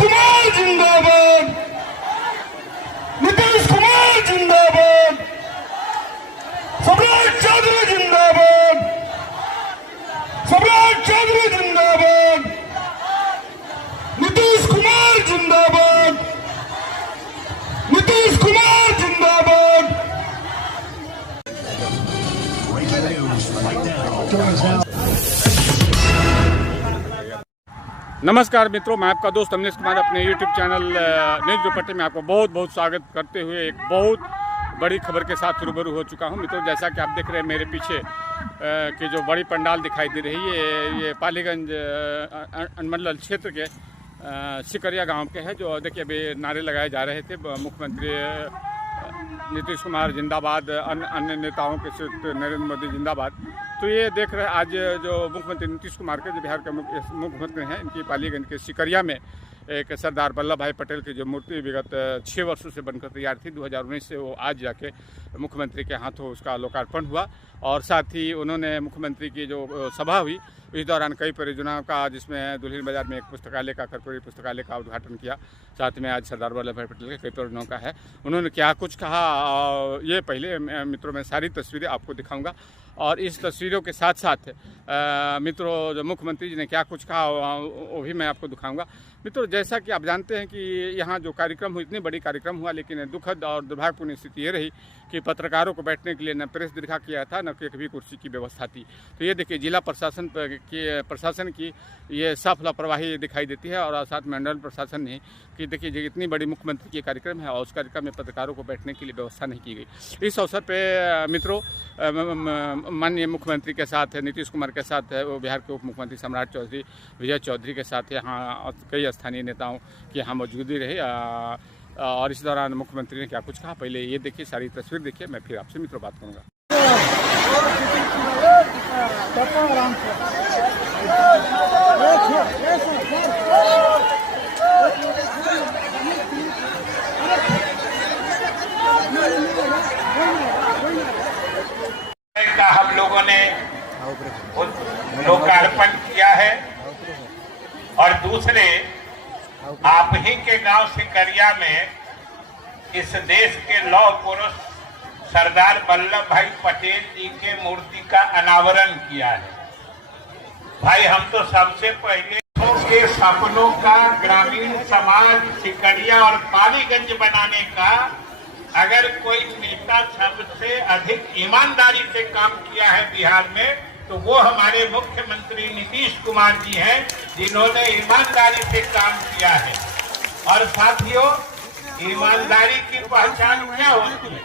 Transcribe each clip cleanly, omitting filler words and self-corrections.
कुमार जिंदाबाद, नीतीश कुमार जिंदाबाद, सम्राट चौधरी जिंदाबाद, सम्राट चौधरी जिंदाबाद, नीतीश कुमार जिंदाबाद, नीतीश कुमार जिंदाबाद। नमस्कार मित्रों, मैं आपका दोस्त अमनीश कुमार अपने YouTube चैनल न्यूज़ दुपट्टे में आपको बहुत बहुत स्वागत करते हुए एक बहुत बड़ी खबर के साथ रूबरू हो चुका हूं। मित्रों, जैसा कि आप देख रहे हैं मेरे पीछे की जो बड़ी पंडाल दिखाई दे रही है, ये पालीगंज अनुमंडल क्षेत्र के सिकरिया गांव के है। जो देखिए अभी नारे लगाए जा रहे थे, मुख्यमंत्री नीतीश कुमार जिंदाबाद, अन्य नेताओं के साथ नरेंद्र मोदी जिंदाबाद। तो ये देख रहे आज जो मुख्यमंत्री नीतीश कुमार के जो बिहार के मुख्यमंत्री हैं, इनकी पालीगंज के सिकरिया में एक सरदार वल्लभ भाई पटेल की जो मूर्ति विगत 6 वर्षों से बनकर तैयार थी, 2019 से वो आज जाके मुख्यमंत्री के हाथों उसका लोकार्पण हुआ। और साथ ही उन्होंने मुख्यमंत्री की जो सभा हुई, इस दौरान कई परियोजनाओं का, जिसमें दुल्हिन बाजार में एक पुस्तकालय का, कर्पूरी पुस्तकालय का उद्घाटन किया। साथ में आज सरदार वल्लभ भाई पटेल के कई परियोजनाओं का है। उन्होंने क्या कुछ कहा, ये पहले मित्रों मैं सारी तस्वीरें आपको दिखाऊंगा। और इस तस्वीरों के साथ साथ मित्रों जो मुख्यमंत्री जी ने क्या कुछ कहा वो भी मैं आपको दिखाऊंगा। मित्रों, जैसा कि आप जानते हैं कि यहाँ जो कार्यक्रम हुआ, इतनी बड़ी कार्यक्रम हुआ, लेकिन दुखद और दुर्भाग्यपूर्ण स्थिति ये रही कि पत्रकारों को बैठने के लिए न प्रेस दीर्घा किया था, न कभी कुर्सी की व्यवस्था थी। तो ये देखिए जिला प्रशासन की ये साफ लापरवाही दिखाई देती है। और साथ में मंडल प्रशासन ने कि देखिए इतनी बड़ी मुख्यमंत्री की कार्यक्रम है और उस कार्यक्रम में पत्रकारों को बैठने के लिए व्यवस्था नहीं की गई। इस अवसर पर मित्रों माननीय मुख्यमंत्री के साथ, नीतीश कुमार के साथ, वो बिहार के उप मुख्यमंत्री सम्राट चौधरी, विजय चौधरी के साथ यहाँ कई स्थानीय नेताओं की यहाँ मौजूदगी रही। और इस दौरान मुख्यमंत्री ने क्या कुछ कहा, पहले ये देखिए, सारी तस्वीर देखिए, मैं फिर आपसे मित्रों बात करूँगा। हम लोगों ने लोकार्पण किया है। और दूसरे, आप ही के गांव सिकरिया में इस देश के लौह पुरुष सरदार वल्लभ भाई पटेल जी के मूर्ति का अनावरण किया है। भाई, हम तो सबसे पहले के सपनों का ग्रामीण समाज सिकरिया और पालीगंज बनाने का अगर कोई नेता सबसे अधिक ईमानदारी से काम किया है बिहार में, तो वो हमारे मुख्यमंत्री नीतीश कुमार जी हैं, जिन्होंने ईमानदारी से काम किया है। और साथियों, ईमानदारी की पहचान क्या होती है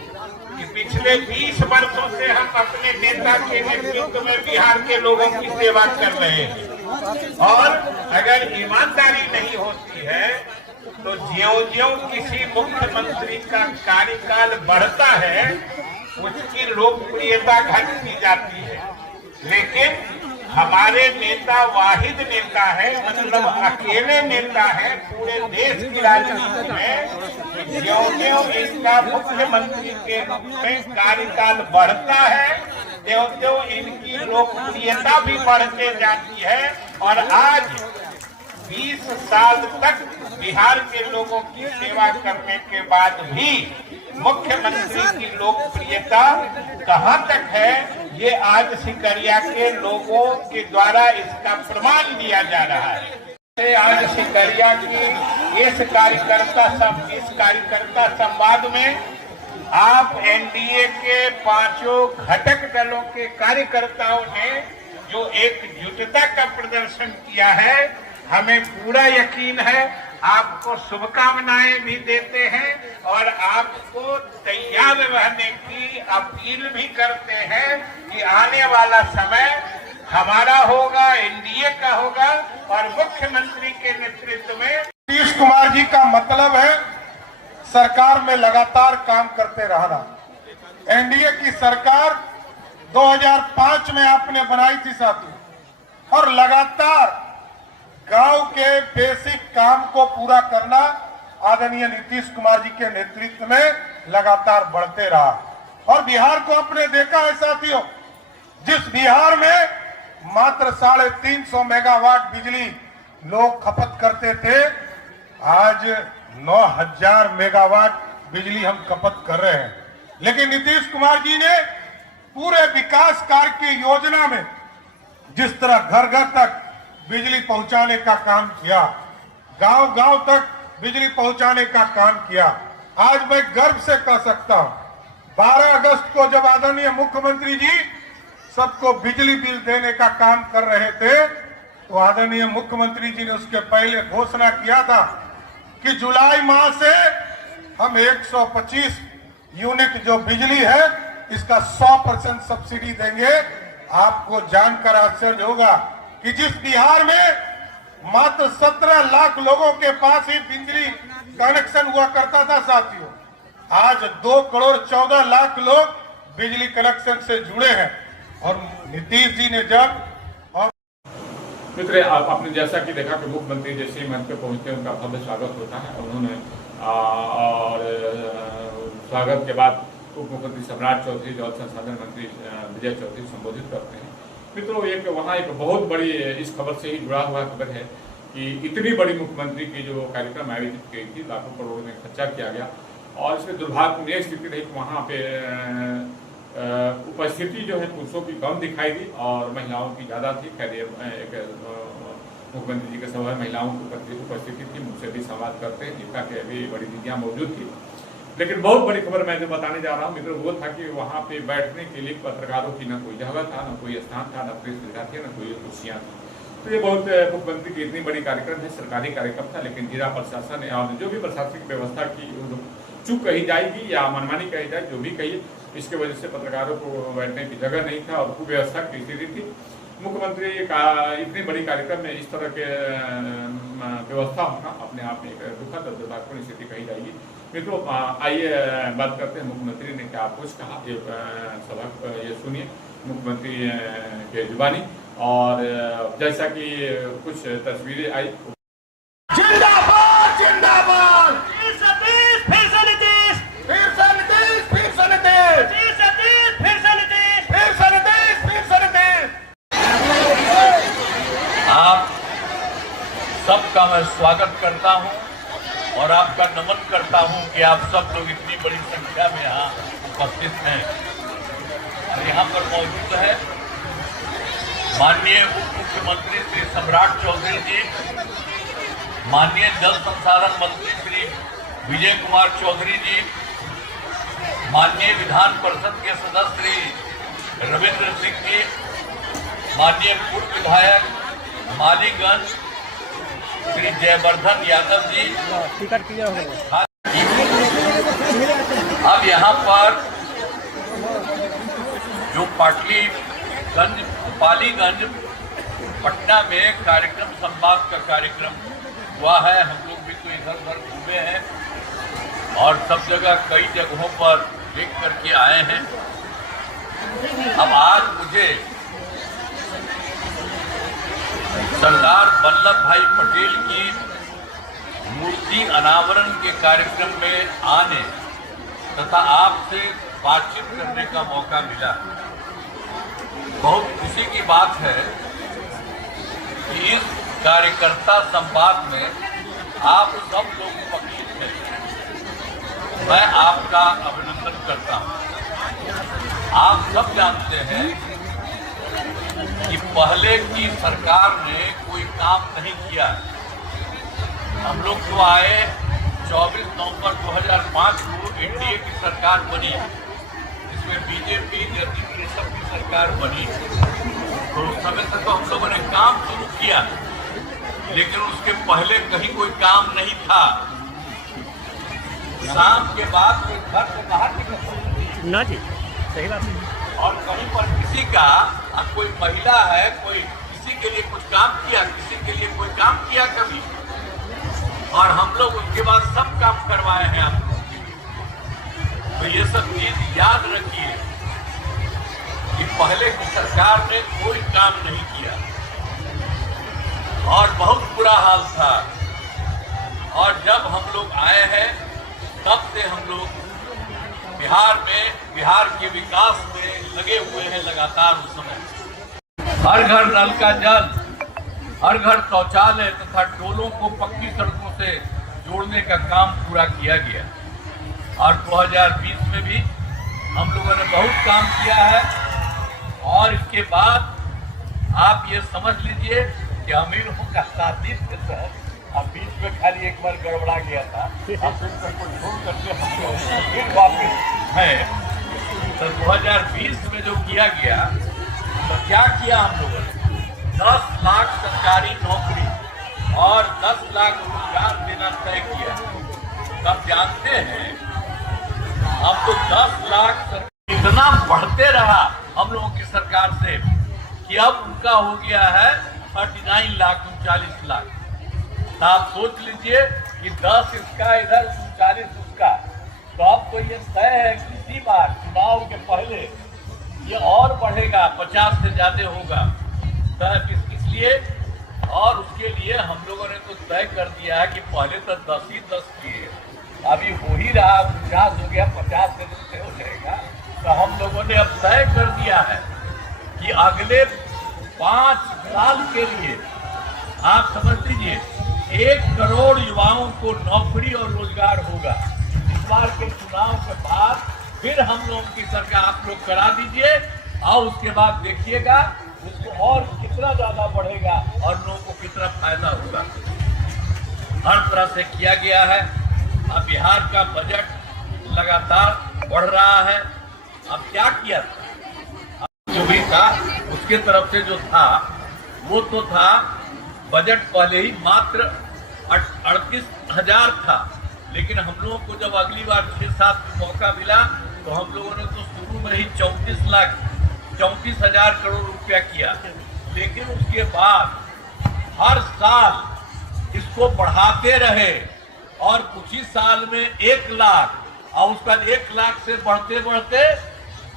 कि पिछले 20 वर्षों से हम अपने नेता के नेतृत्व में बिहार के लोगों की सेवा कर रहे हैं। और अगर ईमानदारी नहीं होती है तो ज्यों-ज्यों किसी मुख्यमंत्री का कार्यकाल बढ़ता है, उसकी लोकप्रियता घटती जाती है। लेकिन हमारे नेता वाहिद नेता है, मतलब अकेले नेता है पूरे देश की राजनीति में। ज्यों-ज्यों इनका मुख्यमंत्री के रूप में कार्यकाल बढ़ता है, त्यों-त्यों इनकी लोकप्रियता भी बढ़ते जाती है। और आज 20 साल तक बिहार के लोगों की सेवा करने के बाद भी मुख्यमंत्री की लोकप्रियता कहां तक है, ये आज सिकरिया के लोगों के द्वारा इसका प्रमाण दिया जा रहा है। आज सिकरिया की इस कार्यकर्ता संवाद में आप एनडीए के 5 घटक दलों के कार्यकर्ताओं ने जो एकजुटता का प्रदर्शन किया है, हमें पूरा यकीन है। आपको शुभकामनाएं भी देते हैं और आपको तैयार रहने की अपील भी करते हैं कि आने वाला समय हमारा होगा, एनडीए का होगा और मुख्यमंत्री के नेतृत्व में। नीतीश कुमार जी का मतलब है सरकार में लगातार काम करते रहना। एनडीए की सरकार 2005 में आपने बनाई थी साथी, और लगातार गांव के बेसिक काम को पूरा करना आदरणीय नीतीश कुमार जी के नेतृत्व में लगातार बढ़ते रहा। और बिहार को आपने देखा है साथियों, जिस बिहार में मात्र 350 मेगावाट बिजली लोग खपत करते थे, आज 9000 मेगावाट बिजली हम खपत कर रहे हैं। लेकिन नीतीश कुमार जी ने पूरे विकास कार्य की योजना में जिस तरह घर घर तक बिजली पहुंचाने का काम किया, गांव गांव तक बिजली पहुंचाने का काम किया, आज मैं गर्व से कह सकता हूं 12 अगस्त को जब आदरणीय मुख्यमंत्री जी सबको बिजली बिल देने का काम कर रहे थे, तो आदरणीय मुख्यमंत्री जी ने उसके पहले घोषणा किया था कि जुलाई माह से हम 125 यूनिट जो बिजली है इसका 100% सब्सिडी देंगे। आपको जानकर आश्चर्य होगा कि जिस बिहार में मात्र 17 लाख लोगों के पास ही बिजली कनेक्शन हुआ करता था साथियों, आज 2 करोड़ 14 लाख लोग बिजली कनेक्शन से जुड़े हैं। और नीतीश जी ने जब मित्र, आपने जैसा कि देखा कि मुख्यमंत्री जैसे ही मंच पे पहुंचते हैं उनका भव्य स्वागत होता है। उन्होंने और स्वागत के बाद उप मुख्यमंत्री सम्राट चौधरी, जल संसाधन मंत्री विजय चौधरी संबोधित करते हैं। मित्रों, एक वहाँ एक बहुत बड़ी इस खबर से ही जुड़ा हुआ खबर है कि इतनी बड़ी मुख्यमंत्री की जो कार्यक्रम आयोजित की थी, लाखों करोड़ में खर्चा किया गया और इसमें दुर्भाग्यपूर्ण स्थिति रही कि वहाँ पे उपस्थिति जो है पुरुषों की कम दिखाई दी और महिलाओं की ज़्यादा थी। खैर एक मुख्यमंत्री जी के सभा में महिलाओं की उपस्थिति थी, मुझसे भी संवाद करते हैं जिनका कि अभी बड़ी दीदियाँ मौजूद थी। लेकिन बहुत बड़ी खबर मैं जो बताने जा रहा हूँ मित्रों, वो था कि वहाँ पे बैठने के लिए पत्रकारों की न कोई जगह था, न कोई स्थान था, न प्रेस सुविधा थी, न कोई कुर्सियाँ थी। तो ये बहुत मुख्यमंत्री की इतनी बड़ी कार्यक्रम है, सरकारी कार्यक्रम था, लेकिन जिला प्रशासन और जो भी प्रशासनिक व्यवस्था की चूक कही जाएगी या मनमानी कही जाए, जो भी कही, इसके वजह से पत्रकारों को बैठने की जगह नहीं था और कुव्यवस्था की स्थिति थी। मुख्यमंत्री का इतनी बड़ी कार्यक्रम में इस तरह के व्यवस्था होना अपने आप में एक दुखद और दुर्भाग्यपूर्ण स्थिति कही जाएगी। मित्रों, आइए बात करते हैं मुख्यमंत्री ने क्या कुछ कहा, ये सुनिए मुख्यमंत्री के जुबानी। और जैसा कि कुछ तस्वीरें आई, जिंदाबाद जिंदाबाद, आप सबका मैं स्वागत करता हूं और आपका नमन करता हूं कि आप सब लोग इतनी बड़ी संख्या में यहाँ उपस्थित हैं और यहाँ पर मौजूद है माननीय उप मुख्यमंत्री श्री सम्राट चौधरी जी, माननीय जल संसाधन मंत्री श्री विजय कुमार चौधरी जी, माननीय विधान परिषद के सदस्य श्री रविंद्र सिंह जी, माननीय पूर्व विधायक मालीगंज श्री जयवर्धन यादव जी। अब यहाँ पर जो पालीगंज पटना में कार्यक्रम संवाद का कार्यक्रम हुआ है, हम लोग भी तो इधर उधर घूमे हैं और सब जगह कई जगहों पर देख करके आए हैं। अब आज मुझे सरदार वल्लभ भाई पटेल की मूर्ति अनावरण के कार्यक्रम में आने तथा आपसे बातचीत करने का मौका मिला। बहुत खुशी की बात है कि इस कार्यकर्ता संवाद में आप सब लोग उपस्थित हैं। मैं आपका अभिनंदन करता हूं। आप सब जानते हैं कि पहले की सरकार ने कोई काम नहीं किया। हम लोग तो आए 24 नवंबर 2005 को एनडीए की सरकार बनी, इसमें बीजेपी जदयू सब की सरकार बनी, तो उस समय तक तो हम लोगों ने काम शुरू किया, लेकिन उसके पहले कहीं कोई काम नहीं था। शाम के बाद कोई घर से बाहर निकल ना जी, सही बात है। और कहीं पर किसी का कोई महिला है, कोई किसी के लिए कुछ काम किया, किसी के लिए कोई काम किया कभी, और हम लोग उसके बाद सब काम करवाए हैं आपको। तो ये सब चीज याद रखिए कि पहले की सरकार ने कोई काम नहीं किया और बहुत बुरा हाल था। और जब हम लोग आए हैं तब से हम लोग बिहार के विकास में लगे हुए हैं लगातार। उस समय हर घर नल का जल, हर घर शौचालय तथा टोलों को पक्की सड़कों से जोड़ने का काम पूरा किया गया। और 2020 में भी हम लोगों ने बहुत काम किया है। और इसके बाद आप ये समझ लीजिए कि हम इन लोगों का साथी अब बीच में खाली एक बार गड़बड़ा गया था, अब फिर सबको छोड़ करके हम लोग फिर वापिस हैं। तो 2020 में जो किया गया तो क्या किया हम लोगों ने, 10 लाख सरकारी नौकरी और 10 लाख रोजगार देना तय किया। तब जानते हैं अब तो 10 लाख इतना बढ़ते रहा हम लोगों की सरकार से कि अब उनका हो गया है 39 लाख 39 लाख। तो आप सोच लीजिए कि 10 इसका इधर 39 उसका, तो अब तो ये तय है किसी बार चुनाव के पहले ये और बढ़ेगा, 50 से ज्यादा होगा। तो इसलिए और उसके लिए हम लोगों ने तो तय कर दिया है कि पहले तो 10 ही 10 किए, अभी हो ही रहा 50 हो गया, 50 से हो जाएगा। तो हम लोगों ने अब तय कर दिया है कि अगले 5 साल के लिए आप समझ लीजिए 1 करोड़ युवाओं को नौकरी और रोजगार होगा। इस बार के चुनाव के बाद फिर हम लोगों की सरकार आप लोग करा दीजिए और उसके बाद देखिएगा उसको और कितना ज्यादा बढ़ेगा और लोगों को कितना फायदा होगा। हर तरह से किया गया है। अब बिहार का बजट लगातार बढ़ रहा है। अब क्या किया था, जो भी था उसके तरफ से जो था वो तो था, बजट पहले ही मात्र 38,000 था, लेकिन हम लोगों को जब अगली बार 6-7 मौका मिला तो हम लोगों ने तो शुरू में ही 34,000 करोड़ रुपया किया। लेकिन उसके बाद हर साल इसको बढ़ाते रहे और कुछ ही साल में 1 लाख और उसका 1 लाख से बढ़ते बढ़ते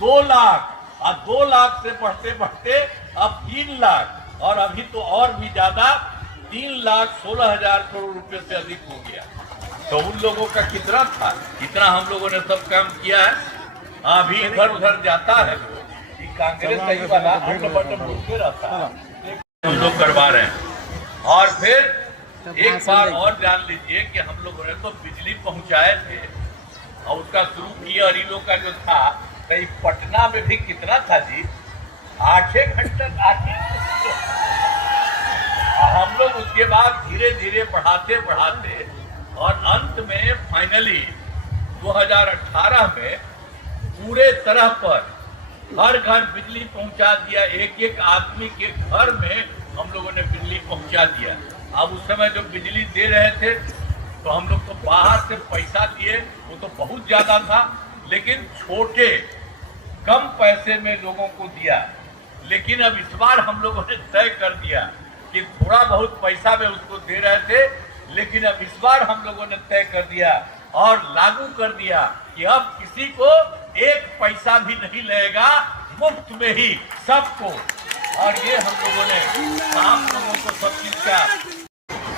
2 लाख और 2 लाख से बढ़ते बढ़ते अब 3 लाख और अभी तो और भी ज्यादा 3,16,000 करोड़ रुपए से अधिक हो गया। तो उन लोगों का कितना था, इतना हम लोगों ने सब काम किया है। अभी इधर उधर जाता है कि कांग्रेस सही वाला अन्न बटन बोलते रहता है, हम लोग करवा रहे हैं। और फिर एक बार और जान लीजिए कि हम लोगों ने तो बिजली पहुंचाए थे और उसका शुरू किया अरीलों का जो था, कहीं पटना में भी कितना था जी, 8 घंटे हम लोग उसके बाद धीरे धीरे बढ़ाते बढ़ाते और अंत में फाइनली 2018 में पूरे तरह पर हर घर बिजली पहुंचा दिया। एक आदमी के घर में हम लोगों ने बिजली पहुंचा दिया। अब उस समय जो बिजली दे रहे थे तो हम लोग तो बाहर से पैसा दिए, वो तो बहुत ज्यादा था, लेकिन छोटे कम पैसे में लोगों को दिया। लेकिन अब इस बार हम लोगों ने तय कर दिया कि थोड़ा बहुत पैसा में उसको दे रहे थे, लेकिन अब इस बार हम लोगों ने तय कर दिया और लागू कर दिया कि अब किसी को 1 पैसा भी नहीं लगेगा, मुफ्त में ही सबको। और ये हम लोगों ने आप लोगों को सब चीज का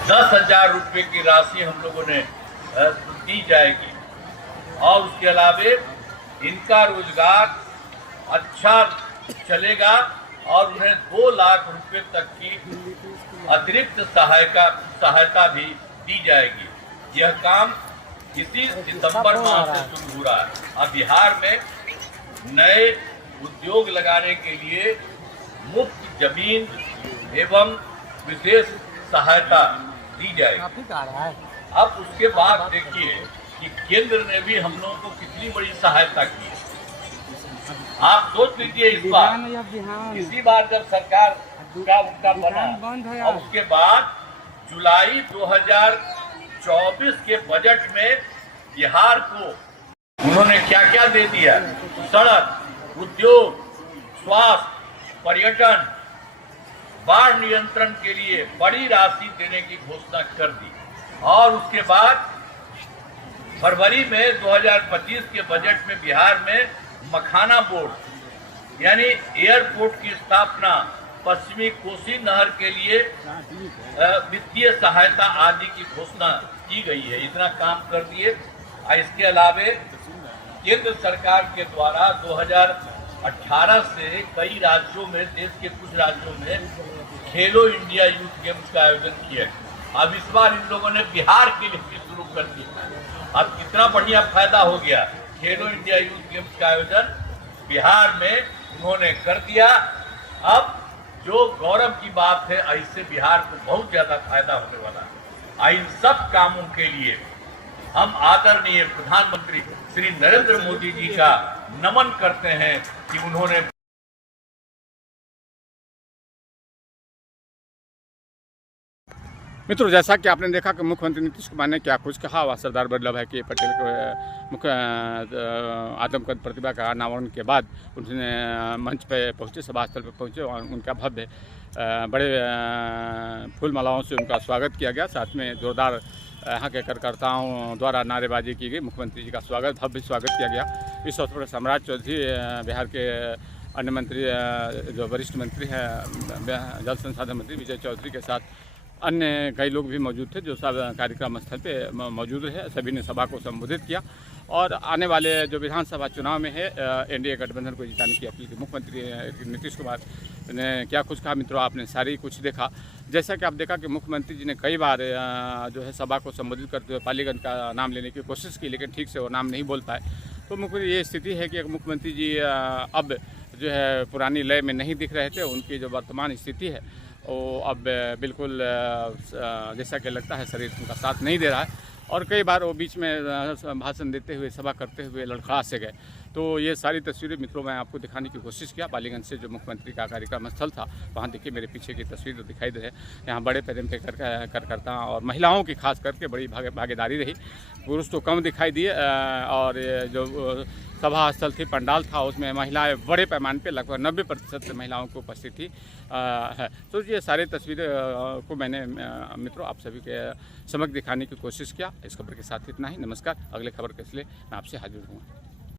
10,000 रुपए की राशि हम लोगों ने दी जाएगी। और उसके अलावे इनका रोजगार अच्छा चलेगा और उन्हें 2 लाख रुपए तक की अतिरिक्त सहायता भी दी जाएगी। यह काम इसी सितंबर माह से शुरू हो रहा है। अब बिहार में नए उद्योग लगाने के लिए मुफ्त जमीन एवं विशेष सहायता दी जाएगी। अब उसके बाद देखिए कि केंद्र ने भी हम लोगों को कितनी बड़ी सहायता की है। आप सोच लीजिए इसी बार जब सरकार का उनका बना और उसके बाद जुलाई 2024 के बजट में बिहार को उन्होंने क्या क्या दे दिया, सड़क, उद्योग, स्वास्थ्य, पर्यटन, बाढ़ नियंत्रण के लिए बड़ी राशि देने की घोषणा कर दी। और उसके बाद फरवरी में 2025 के बजट में बिहार में मखाना बोर्ड यानी एयरपोर्ट की स्थापना, पश्चिमी कोसी नहर के लिए वित्तीय सहायता आदि की घोषणा की गई है। इतना काम कर दिए। इसके अलावे केंद्र सरकार के द्वारा 2018 से कई राज्यों में, देश के कुछ राज्यों में खेलो इंडिया यूथ गेम्स का आयोजन किया। अब इस बार इन लोगों ने बिहार के लिए भी शुरू शुरू कर दी। अब कितना बढ़िया फायदा हो गया, खेलो इंडिया यूथ गेम्स का आयोजन बिहार में उन्होंने कर दिया। अब जो गौरव की बात है, ऐसे बिहार को बहुत ज्यादा फायदा होने वाला है। इन सब कामों के लिए हम आदरणीय प्रधानमंत्री श्री नरेंद्र मोदी जी का नमन करते हैं कि उन्होंने मित्रों, जैसा कि आपने देखा कि मुख्यमंत्री नीतीश कुमार ने क्या कुछ कहा, वह सरदार वल्लभ भाई पटेल के मुख्य आदमकद प्रतिभा का अनावरण के बाद उन्होंने मंच पे पहुंचे, सभा स्थल पर पहुंचे और उनका भव्य बड़े फूल मालाओं से उनका स्वागत किया गया। साथ में जोरदार यहाँ के कार्यकर्ताओं द्वारा नारेबाजी की गई। मुख्यमंत्री जी का भव्य स्वागत किया गया। इस अवसर पर सम्राट चौधरी, बिहार के अन्य मंत्री, जो वरिष्ठ मंत्री हैं, जल संसाधन मंत्री विजय चौधरी के साथ अन्य कई लोग भी मौजूद थे, जो सब कार्यक्रम स्थल पे मौजूद रहे। सभी ने सभा को संबोधित किया और आने वाले जो विधानसभा चुनाव में है, एनडीए गठबंधन को जिताने की अपील की। मुख्यमंत्री नीतीश कुमार ने क्या कुछ कहा, मित्रों आपने सारी कुछ देखा। जैसा कि आप देखा कि मुख्यमंत्री जी ने कई बार जो है सभा को संबोधित करते हुए पालीगंज का नाम लेने की कोशिश की, लेकिन ठीक से वो नाम नहीं बोल पाए। तो मुख्य ये स्थिति है कि मुख्यमंत्री जी अब जो है पुरानी लय में नहीं दिख रहे थे। उनकी जो वर्तमान स्थिति है वो अब बिल्कुल जैसा कि लगता है शरीर उनका साथ नहीं दे रहा है और कई बार वो बीच में भाषण देते हुए, सभा करते हुए लड़खड़ा से गए। तो ये सारी तस्वीरें मित्रों मैं आपको दिखाने की कोशिश किया। पालीगंज से जो मुख्यमंत्री का कार्यक्रम स्थल था, वहाँ देखिए मेरे पीछे की तस्वीर तो दिखाई दे रही है। यहाँ बड़े पैमाने पे कार्यकर्ता और महिलाओं की खास करके बड़ी भागीदारी रही। पुरुष तो कम दिखाई दिए और जो सभा स्थल थी, पंडाल था, उसमें महिलाएं बड़े पैमाने पे लगभग 90% महिलाओं की उपस्थिति है। तो ये सारी तस्वीरें को मैंने मित्रों आप सभी के समक्ष दिखाने की कोशिश किया। इस खबर के साथ इतना ही। नमस्कार। अगले खबर के लिए मैं आपसे हाजिर हूँ।